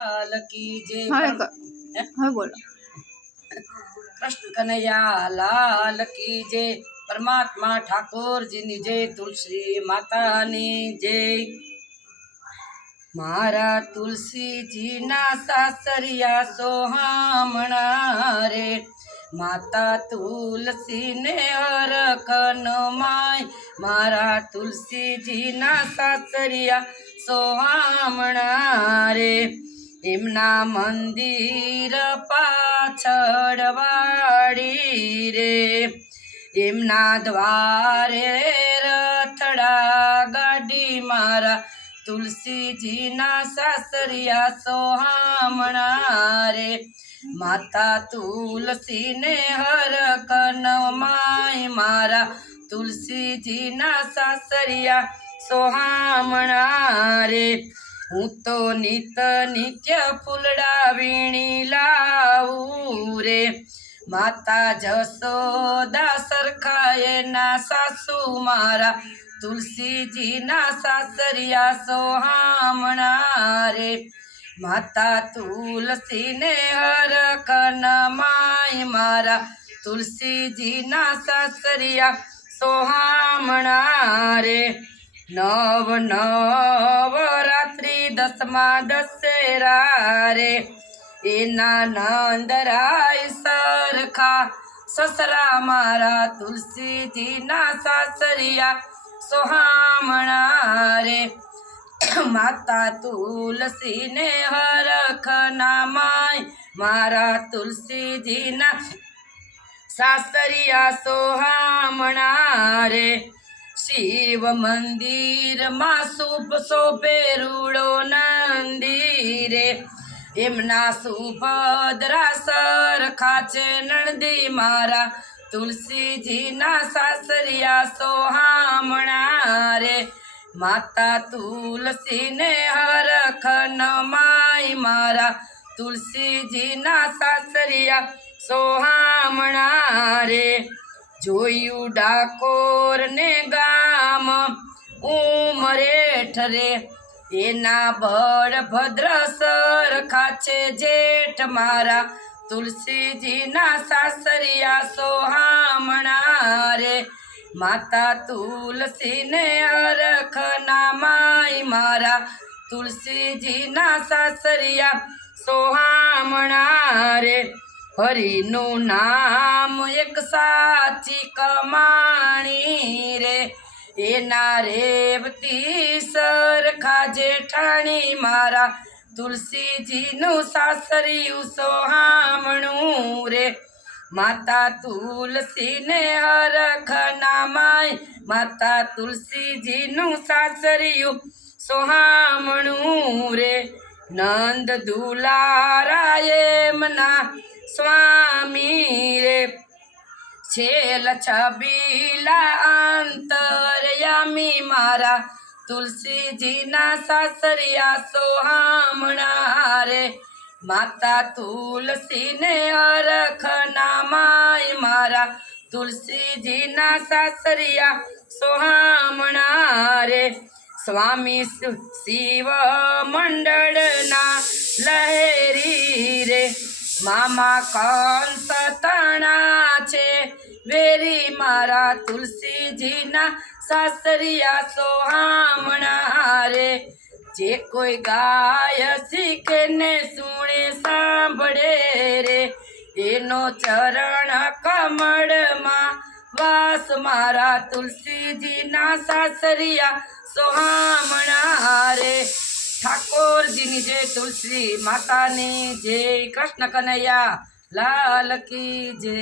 लाल की जय। हाँ बोलो। कृष्ण कन्हैया लाल की जय। परमात्मा ठाकुर जी ની જય। તુલસી માતાની જય। મારા તુલસીજીના સાસરિયા સોહામણા રે। માતા તુલસીને હરખન માય। મારા તુલસીજીના સાસરિયા સોહામણા રે। એમના મંદિર પાછળ વાડી રે। એમના દ્વારે રથડા ગાડી। મારા તુલસીજીના સાસરિયા સોહામણા રે। માતા તુલસીને હરખન માય। મારા તુલસીજીના સાસરિયા સોહામણા રે। હું તો નિત નિત્ય ફૂલડા વીણી લાવું રે। માતા જસોદા સરખા એના સાસુ। મારા તુલસીજીના સાસરિયા સોહામણા રે। માતા તુલસીને હરખન માય। મારા તુલસીજીના સાસરિયા સોહામણા રે। નવ નવરાત્રિ દસમા દશેરા રે। એના નંદરાય સરખા સસરા। મારા તુલસીજીના સાસરિયા સોહામણા રે। માતા તુલસીને હરખના માય। મારા તુલસીજીના સાસરિયા સોહામણા રે। શિવ મંદિરમાં શુભ શોભે રૂડો નંદીરે। એમના સુભદ્રા સરખા છે નણદી। મારા તુલસીજીના સાસરિયા સોહામણા રે। માતા તુલસીને હરખન માય। મારા તુલસીજીના સાસરિયા સોહામણા રે। જોયું ડાકોર ને ગામ ઉમરેઠ રે। એના બળભદ્ર સરખા છે જેઠ। મારા તુલસીજીના સાસરિયા સોહામણા રે। માતા તુલસીને હરખના માય। મારા તુલસીજીના સાસરિયા સોહામણા રે। હરિનું નામ એક સાચી કમાણી રે। એના રેવતી સરખા જેઠાણી। મારા તુલસીજીનું સાસરિયું સોહામણું રે। માતા તુલસીને હરખના માય। માતા તુલસીજીનું સાસરિયું સોહામણું રે। નંદ દુલારા એમના સ્વામી રે। છેલ છબીલા અંતરયામી। મારા તુલસીજીના સાસરિયા સોહામણા રે। માતા તુલસીને હરખના માય। મારા તુલસીજીના સાસરિયા સોહામણા રે। સ્વામી શિવ મંડળના લહેરી રે। મામા કંસ તણા છે વેરી। મારા તુલસીજીના સાસરિયા સોહામણા રે। જે કોઈ ગાય શીખે ને સુણે સાંભળે રે। એનો ચરણ કમળમાં વાસ। મારા તુલસીજીના સાસરિયા સોહામણા રે। ઠાકોરજીની જય। તુલસી માતાની જય। કૃષ્ણ કનૈયા લાલ કી જય।